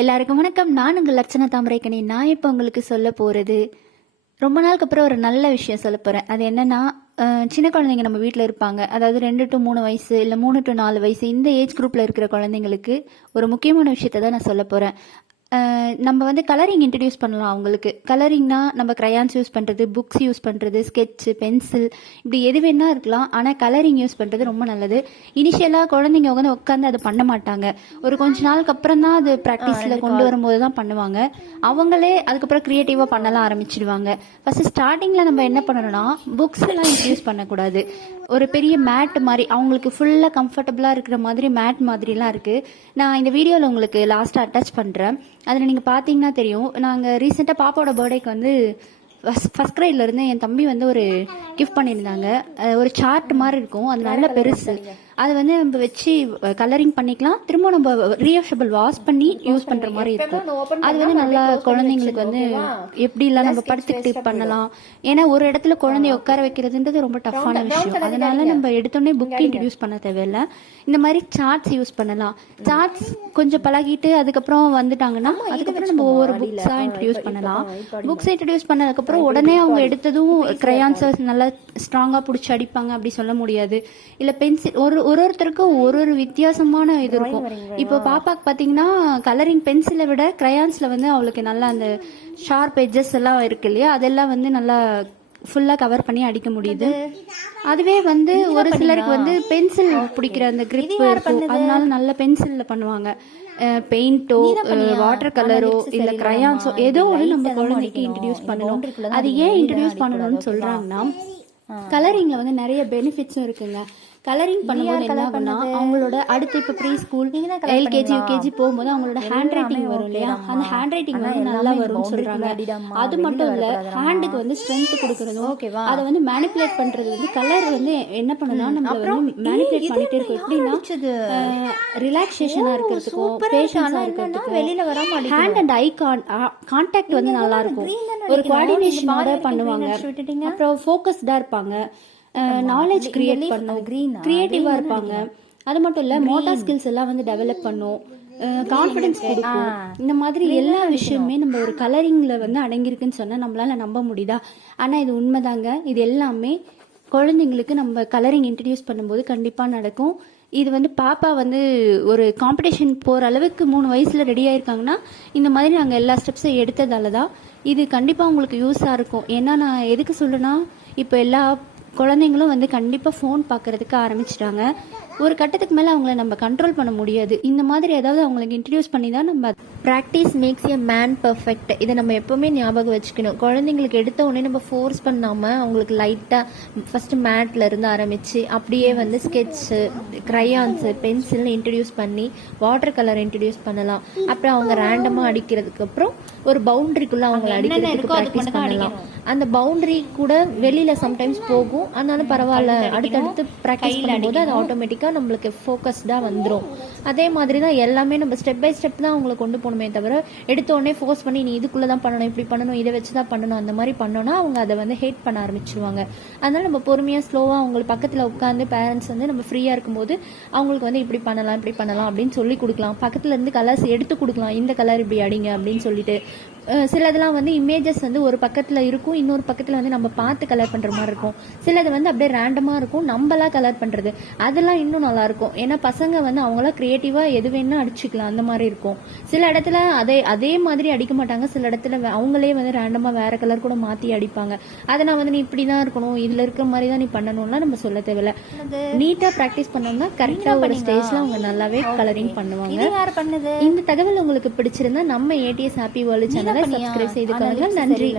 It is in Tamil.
எல்லாருக்கும் வணக்கம். நான் உங்கள் லட்சண தாமரைக்கணி நான் இப்போ உங்களுக்கு சொல்ல போகிறது ரொம்ப நாளுக்கு அப்புறம் ஒரு நல்ல விஷயம் சொல்ல போகிறேன் அது என்னென்னா சின்ன குழந்தைங்க நம்ம வீட்டில் இருப்பாங்க. அதாவது ரெண்டு டு மூணு வயசு இல்லை மூணு டு நாலு வயசு இந்த ஏஜ் குரூப்பில் இருக்கிற குழந்தைங்களுக்கு ஒரு முக்கியமான விஷயத்தை தான் நான் சொல்ல போகிறேன் நம்ம வந்து கலரிங் இன்ட்ரடியூஸ் பண்ணலாம் அவங்களுக்கு. கலரிங்னா நம்ம crayons யூஸ் பண்ணுறது புக்ஸ் யூஸ் பண்ணுறது ஸ்கெட்சு பென்சில் இப்படி எது வேணா இருக்கலாம். ஆனால் கலரிங் யூஸ் பண்ணுறது ரொம்ப நல்லது. இனிஷியலாக குழந்தைங்க வந்து உட்காந்து அதை பண்ண மாட்டாங்க. ஒரு கொஞ்ச நாளுக்கு அப்புறம் தான் அது ப்ராக்டிஸில் கொண்டு வரும்போது தான் பண்ணுவாங்க. அவங்களே அதுக்கப்புறம் க்ரியேட்டிவாக பண்ணலாம் ஆரம்பிச்சிடுவாங்க. ஃபர்ஸ்ட் ஸ்டார்டிங்கில் நம்ம என்ன பண்ணணும்னா புக்ஸ் எல்லாம் இன்ட்ரடியூஸ் பண்ணக்கூடாது. ஒரு பெரிய மேட் மாதிரி அவங்களுக்கு ஃபுல்லாக கம்ஃபர்டபுளாக இருக்கிற மாதிரி மேட் மாதிரிலாம் இருக்குது நான் இந்த வீடியோவில் உங்களுக்கு லாஸ்ட்டாக அட்டாச் பண்ணுறேன் அதில் நீங்கள் பார்த்தீங்கன்னா தெரியும் நாங்கள் ரீசெண்டாக பாப்பாவோட பர்த்டேக்கு வந்து ஃபஸ்ட் ஃபஸ்ட் இருந்து என் தம்பி வந்து ஒரு கிஃப்ட் பண்ணியிருந்தாங்க. ஒரு சார்ட் மாதிரி இருக்கும். அது நல்ல பெருசு. அதை வந்து நம்ம வச்சு கலரிங் பண்ணிக்கலாம். திரும்ப நம்ம ரீயூஷபிள் வாஷ் பண்ணி யூஸ் பண்ற மாதிரி இருக்கும். அது வந்து நல்லா குழந்தைங்களுக்கு வந்து எப்படி எல்லாம் நம்ம படுத்துக்கிட்டு பண்ணலாம். ஏன்னா ஒரு இடத்துல குழந்தைய உட்கார வைக்கிறதுன்றது ரொம்ப டஃப்பான விஷயம். அதனால நம்ம எடுத்தோடனே புக் இன்ட்ரடியூஸ் பண்ண தேவையில்ல. இந்த மாதிரி சார்ட்ஸ் யூஸ் பண்ணலாம். சார்ட்ஸ் கொஞ்சம் பழகிட்டு அதுக்கப்புறம் வந்துட்டாங்கன்னா அதுக்கப்புறம் நம்ம ஒவ்வொரு புக்ஸா இன்ட்ரடியூஸ் பண்ணலாம். புக்ஸ் இன்ட்ரடியூஸ் பண்ணதுக்கப்புறம் உடனே அவங்க எடுத்ததும் கிரையான்ஸை நல்லா ஸ்ட்ராங்கா பிடிச்சி அடிப்பாங்க அப்படி சொல்ல முடியாது. இல்ல பென்சில் ஒரு ஒரு ஒருத்தருக்கும் ஒரு ஒரு வித்தியாசமான இது இருக்கும். இப்போ பாப்பாக்கு பாத்தீங்கன்னா கலரிங் பென்சிலை விட கிரையான்ஸ்ல வந்து அவளுக்கு நல்லா அந்த ஷார்ப் எட்ஜஸ் எல்லாம் இருக்கு இல்லையா? அதெல்லாம் வந்து நல்லா ஃபுல்லா கவர் பண்ணி அடிக்க முடியுது. அதுவே வந்து ஒரு சிலருக்கு வந்து பென்சில் பிடிக்கிற அந்த grip இருக்கும். அதனால நல்ல பென்சில்ல பண்ணுவாங்க. பெயிண்டோ வாட்டர் கலரோ இல்ல கிரையான்ஸோ ஏதோ ஒன்று நம்ம குழந்தைக்கு இன்ட்ரடியூஸ் பண்ணணும். அது ஏன் இன்ட்ரடியூஸ் பண்ணணும்னு சொல்றாங்கன்னா கலரிங்ல வந்து நிறைய பெனிஃபிட்ஸும் இருக்குங்க. கலரிங் பண்ணும்போது என்ன ஆகும்னா அவங்களோட அடுத்து இப்ப ப்ரீ ஸ்கூல் எல்கேஜி யூகேஜி போகும்போது அவங்களோட ஹேண்ட் ரைட்டிங் வரும் இல்லையா? அந்த ஹேண்ட் ரைட்டிங் வந்து நல்லா வரும்னு சொல்றாங்க. அது மட்டும் இல்ல ஹேண்டுக்கு வந்து ஸ்ட்ரென்த் கொடுக்கறதும் அதை வந்து மேனிப்புலேட் பண்றது வந்து கலர் வந்து என்ன பண்ணுனா நம்ம வந்து மேனிப்புலேட் பண்ணிட்டே இருக்கும். எப்படின்னா ரிலாக்ஸேஷனா இருக்கிறதுக்கும் பேஷன்ஸா இருக்கிறதுக்கும் வெளியில வராம ஹேண்ட் அண்ட் ஐ கான்டாக்ட் வந்து நல்லா இருக்கும். ஒரு கோஆர்டினேஷனோட பண்ணுவாங்க. அப்புறம் ஃபோக்கஸ்டா இருப்பாங்க. நாலேஜ் கிரியேட் பண்ணும். கிரியேட்டிவா இருப்பாங்க. அது மட்டும் இல்ல மோட்டார் ஸ்கில்ஸ் எல்லாம் வந்து டெவலப் பண்ணும். கான்ஃபிடன்ஸ் கொடுக்கும். இந்த மாதிரி எல்லா விஷயமுமே நம்ம ஒரு கலரிங்ல வந்து அடங்கியிருக்குன்னு சொன்னா நம்மளால நம்ப முடியுதா? ஆனா இது உண்மைதாங்க. இது எல்லாமே குழந்தைங்களுக்கு நம்ம கலரிங் இன்ட்ரடியூஸ் பண்ணும்போது கண்டிப்பா நடக்கும். இது வந்து பாப்பா வந்து ஒரு காம்படிஷன் போற அளவுக்கு மூணு வயசுல ரெடி ஆயிருக்காங்கன்னா இந்த மாதிரி நாங்க எல்லா ஸ்டெப்ஸும் எடுத்ததால தான் இது கண்டிப்பா உங்களுக்கு யூஸா இருக்கும். ஏன்னா நான் எதுக்கு சொல்றேன்னா இப்போ எல்லா குழந்தைங்களும் வந்து கண்டிப்பா ஃபோன் பார்க்குறதுக்கு ஆரம்பிச்சிட்டாங்க. ஒரு கட்டத்துக்கு மேல அவங்கள நம்ம கண்ட்ரோல் பண்ண முடியாது. இந்த மாதிரி ஏதாவது அவங்களுக்கு இன்ட்ரடியூஸ் பண்ணி தான் நம்ம practice makes a man perfect இதை நம்ம எப்பவுமே ஞாபகம் வச்சுக்கணும். குழந்தைங்களுக்கு எடுத்த உடனே நம்ம ஃபோர்ஸ் பண்ணாம அவங்களுக்கு லைட்டா ஃபர்ஸ்ட் மேட்ல இருந்து ஆரம்பிச்சு அப்படியே வந்து ஸ்கெட்சு கிரையான்ஸ் பென்சில் இன்ட்ரடியூஸ் பண்ணி வாட்டர் கலர் இன்ட்ரடியூஸ் பண்ணலாம். அப்புறம் அவங்க ரேண்டமா அடிக்கிறதுக்கு அப்புறம் ஒரு பவுண்டரிக்குள்ள அவங்க அடிக்கிறதுக்கு ப்ராக்டிஸ் பண்ணலாம். அந்த பவுண்டரி கூட வெளியில சம்டைம்ஸ் போகும். அதனால பரவாயில்ல அடுத்தடுத்து ப்ராக்டிஸ் பண்ணும்போது அது தான் நம்மளுக்கு ஃபோக்கஸ்டாக வந்துடும் அதே மாதிரி தான் எல்லாமே நம்ம ஸ்டெப் பை ஸ்டெப் தான் அவங்களை கொண்டு போகணுமே தவிர எடுத்த உடனே ஃபோர்ஸ் பண்ணி நீ இதுக்குள்ளே தான் பண்ணணும் இப்படி பண்ணணும் இதை வச்சு தான் பண்ணணும் அந்த மாதிரி பண்ணோன்னா அவங்க அதை வந்து ஹேட் பண்ண ஆரம்பிச்சிருவாங்க. அதனால நம்ம பொறுமையாக ஸ்லோவாக அவங்களுக்கு பக்கத்தில் உட்காந்து பேரண்ட்ஸ் வந்து நம்ம ஃப்ரீயாக இருக்கும்போது அவங்களுக்கு வந்து இப்படி பண்ணலாம் இப்படி பண்ணலாம் அப்படின்னு சொல்லி கொடுக்கலாம். பக்கத்துலேருந்து கலர்ஸ் எடுத்து கொடுக்கலாம். இந்த கலர் இப்படி அடிங்க அப்படின்னு சொல்லிட்டு சிலதெல்லாம் வந்து இமேஜஸ் வந்து ஒரு பக்கத்துல இருக்கும் இன்னொரு பக்கத்துல வந்து நம்ம பார்த்து கலர் பண்ற மாதிரி இருக்கும். சிலது வந்து அப்படியே ரேண்டமா இருக்கும் நம்மளா கலர் பண்றது. அதெல்லாம் இன்னும் நல்லா இருக்கும். ஏன்னா பசங்க வந்து அவங்களா கிரியேட்டிவா எது வேணா அடிச்சுக்கலாம் அந்த மாதிரி இருக்கும். சில இடத்துல அதே அதே மாதிரி அடிக்க மாட்டாங்க. சில இடத்துல அவங்களே வந்து ரேண்டமா வேற கலர் கூட மாத்தி அடிப்பாங்க. அதை நான் வந்து நீ இப்படிதான் இருக்கணும் இதுல இருக்கிற மாதிரி தான் நீ பண்ணணும்லாம் நம்ம சொல்ல தேவையில்ல. நீட்டா பிராக்டிஸ் பண்ணோம்னா கரெக்டா ஒரு ஸ்டேஜ்ல அவங்க நல்லாவே கலரிங் பண்ணுவாங்க. இந்த தகவல் உங்களுக்கு பிடிச்சிருந்தா நம்ம ஏடிஎஸ் ஹாப்பி வேர்ல்டு சேனலை சப்ஸ்கிரைப் செய்து கொள்ளுங்கள் நன்றி.